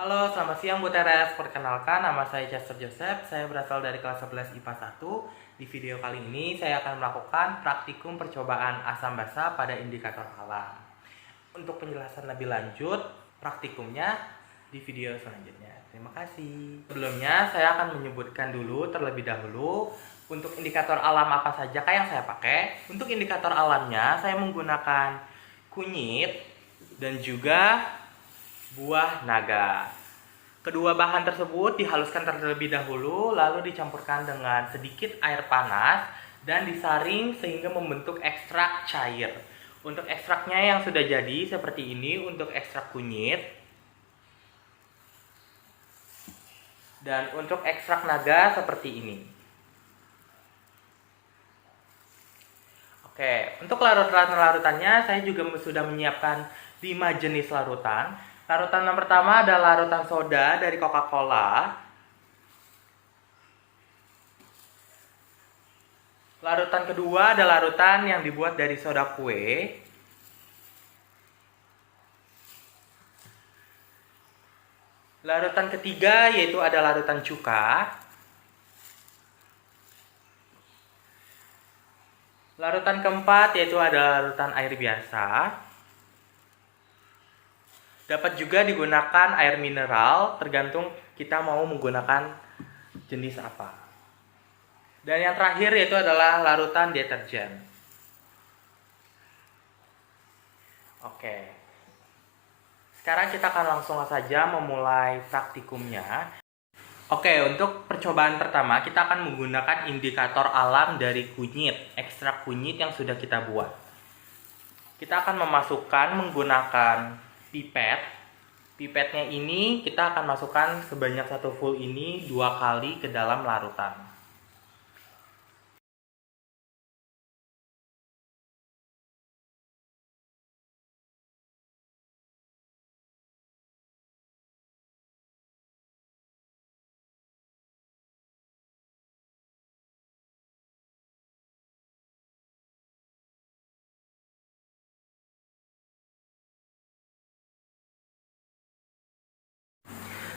Halo, selamat siang Bu Teres. Perkenalkan, nama saya Chester Joseph. Saya berasal dari kelas 11 IPA 1. Di video kali ini saya akan melakukan praktikum percobaan asam basa pada indikator alam. Untuk penjelasan lebih lanjut praktikumnya di video selanjutnya. Terima kasih. Sebelumnya saya akan menyebutkan dulu terlebih dahulu untuk indikator alam apa saja yang saya pakai. Untuk indikator alamnya saya menggunakan kunyit dan juga buah naga. Kedua bahan tersebut dihaluskan terlebih dahulu, lalu dicampurkan dengan sedikit air panas dan disaring sehingga membentuk ekstrak cair. Untuk ekstraknya yang sudah jadi seperti ini untuk ekstrak kunyit. Dan untuk ekstrak naga seperti ini. Oke, untuk larutan-larutannya saya juga sudah menyiapkan 5 jenis larutan. Larutan yang pertama adalah larutan soda dari Coca-Cola. Larutan kedua adalah larutan yang dibuat dari soda kue. Larutan ketiga yaitu ada larutan cuka. Larutan keempat yaitu ada larutan air biasa. Dapat juga digunakan air mineral, tergantung kita mau menggunakan jenis apa. Dan yang terakhir yaitu adalah larutan deterjen. Oke. Sekarang kita akan langsung saja memulai praktikumnya. Oke, untuk percobaan pertama kita akan menggunakan indikator alam dari kunyit, ekstrak kunyit yang sudah kita buat. Kita akan memasukkan menggunakan pipetnya ini kita akan masukkan sebanyak 1 full ini 2 kali ke dalam larutan.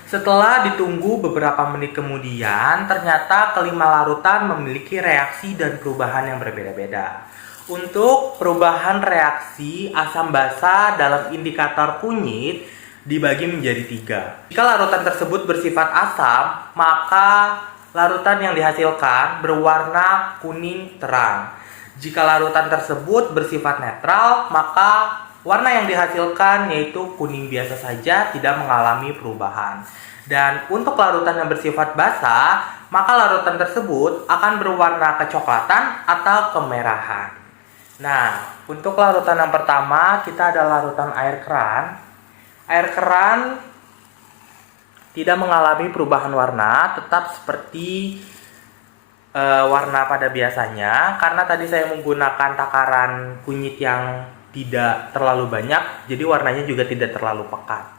Setelah ditunggu beberapa menit kemudian, ternyata kelima larutan memiliki reaksi dan perubahan yang berbeda-beda. Untuk perubahan reaksi asam basa dalam indikator kunyit dibagi menjadi 3. Jika larutan tersebut bersifat asam, maka larutan yang dihasilkan berwarna kuning terang. Jika larutan tersebut bersifat netral, maka warna yang dihasilkan yaitu kuning biasa saja, tidak mengalami perubahan. Dan untuk larutan yang bersifat basa, maka larutan tersebut akan berwarna kecoklatan atau kemerahan. Nah, untuk larutan yang pertama kita ada larutan air keran. Air keran tidak mengalami perubahan warna, tetap seperti warna pada biasanya. Karena tadi saya menggunakan takaran kunyit yang tidak terlalu banyak, jadi warnanya juga tidak terlalu pekat.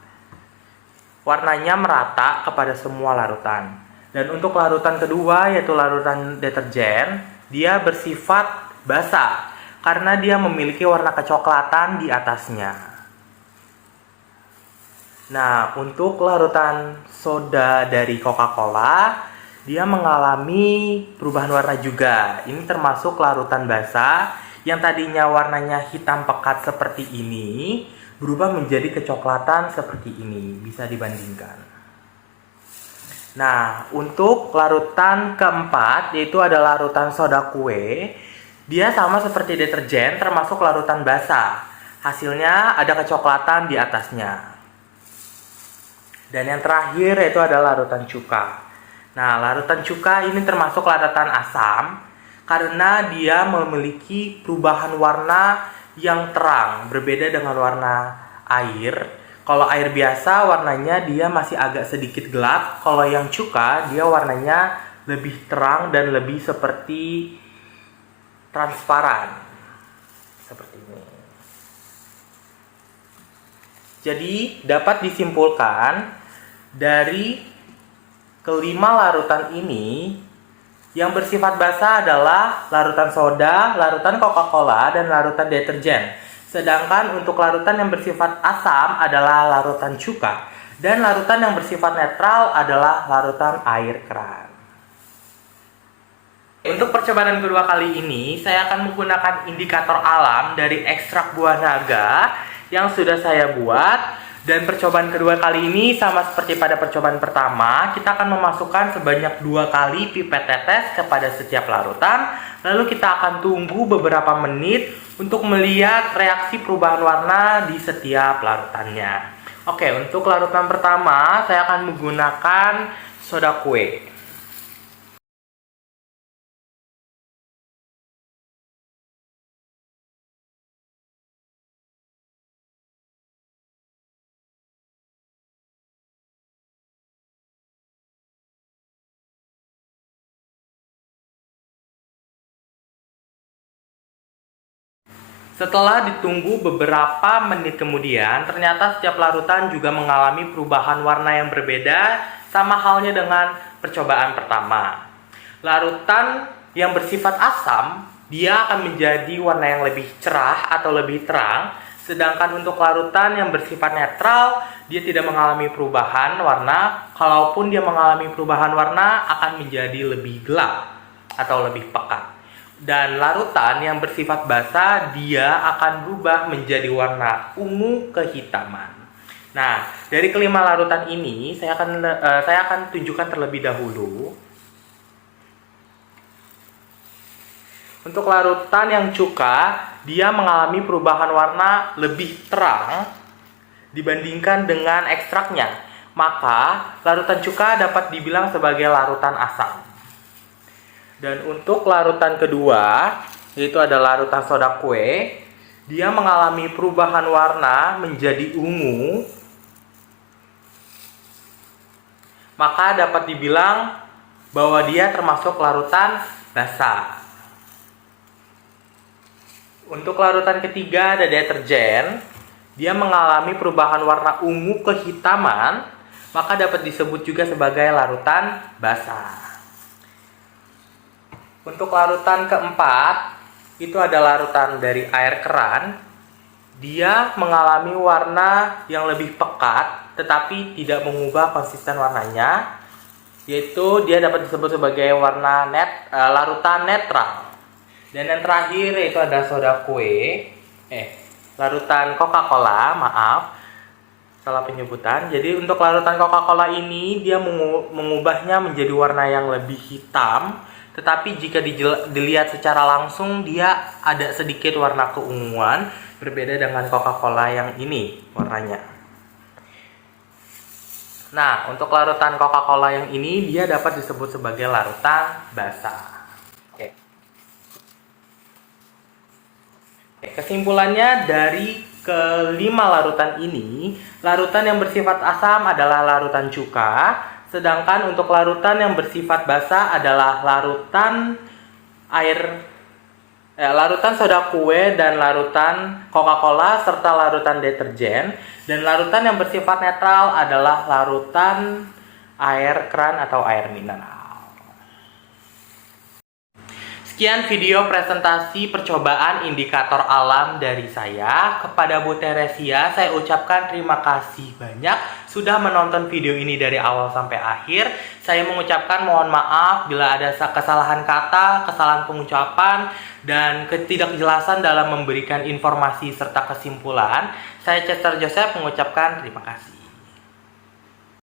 Warnanya merata kepada semua larutan. Dan untuk larutan kedua yaitu larutan deterjen, dia bersifat basa karena dia memiliki warna kecoklatan di atasnya. Nah, untuk larutan soda dari Coca-Cola, dia mengalami perubahan warna juga. Ini termasuk larutan basa yang tadinya warnanya hitam pekat seperti ini berubah menjadi kecoklatan seperti ini, bisa dibandingkan. Nah, untuk larutan keempat yaitu adalah larutan soda kue. Dia sama seperti deterjen, termasuk larutan basa. Hasilnya ada kecoklatan di atasnya. Dan yang terakhir yaitu adalah larutan cuka. Nah, larutan cuka ini termasuk larutan asam karena dia memiliki perubahan warna yang terang, berbeda dengan warna air. Kalau air biasa warnanya dia masih agak sedikit gelap, kalau yang cuka dia warnanya lebih terang dan lebih seperti transparan. Seperti ini. Jadi dapat disimpulkan dari kelima larutan ini, yang bersifat basa adalah larutan soda, larutan Coca-Cola, dan larutan deterjen. Sedangkan untuk larutan yang bersifat asam adalah larutan cuka. Dan larutan yang bersifat netral adalah larutan air keran. Untuk percobaan kedua kali ini, saya akan menggunakan indikator alam dari ekstrak buah naga yang sudah saya buat. Dan percobaan kedua kali ini sama seperti pada percobaan pertama, kita akan memasukkan sebanyak 2 kali pipet tetes kepada setiap larutan. Lalu kita akan tunggu beberapa menit untuk melihat reaksi perubahan warna di setiap larutannya. Oke, untuk larutan pertama saya akan menggunakan soda kue. Setelah ditunggu beberapa menit kemudian, ternyata setiap larutan juga mengalami perubahan warna yang berbeda, sama halnya dengan percobaan pertama. Larutan yang bersifat asam, dia akan menjadi warna yang lebih cerah atau lebih terang, sedangkan untuk larutan yang bersifat netral, dia tidak mengalami perubahan warna. Kalaupun dia mengalami perubahan warna, akan menjadi lebih gelap atau lebih pekat. Dan larutan yang bersifat basa, dia akan berubah menjadi warna ungu kehitaman. Nah, dari kelima larutan ini saya akan tunjukkan terlebih dahulu. Untuk larutan yang cuka, dia mengalami perubahan warna lebih terang dibandingkan dengan ekstraknya. Maka, larutan cuka dapat dibilang sebagai larutan asam. Dan untuk larutan kedua, yaitu adalah larutan soda kue, dia mengalami perubahan warna menjadi ungu. Maka dapat dibilang bahwa dia termasuk larutan basa. Untuk larutan ketiga ada deterjen, dia mengalami perubahan warna ungu kehitaman, maka dapat disebut juga sebagai larutan basa. Untuk larutan keempat, itu adalah larutan dari air keran. Dia mengalami warna yang lebih pekat, tetapi tidak mengubah konsisten warnanya, yaitu dia dapat disebut sebagai warna larutan netral. Dan yang terakhir yaitu ada soda kue, larutan Coca-Cola, maaf, salah penyebutan. Jadi untuk larutan Coca-Cola ini dia mengubahnya menjadi warna yang lebih hitam, tetapi jika dilihat secara langsung dia ada sedikit warna keunguan, berbeda dengan Coca-Cola yang ini warnanya. Nah, untuk larutan Coca-Cola yang ini dia dapat disebut sebagai larutan basa. Kesimpulannya dari kelima larutan ini, larutan yang bersifat asam adalah larutan cuka, sedangkan untuk larutan yang bersifat basa adalah larutan larutan soda kue dan larutan Coca-Cola serta larutan deterjen. Dan larutan yang bersifat netral adalah larutan air keran atau air mineral. Sekian video presentasi percobaan indikator alam dari saya. Kepada Bu Teresia, saya ucapkan terima kasih banyak sudah menonton video ini dari awal sampai akhir. Saya mengucapkan mohon maaf bila ada kesalahan kata, kesalahan pengucapan, dan ketidakjelasan dalam memberikan informasi serta kesimpulan. Saya Chester Joseph mengucapkan terima kasih.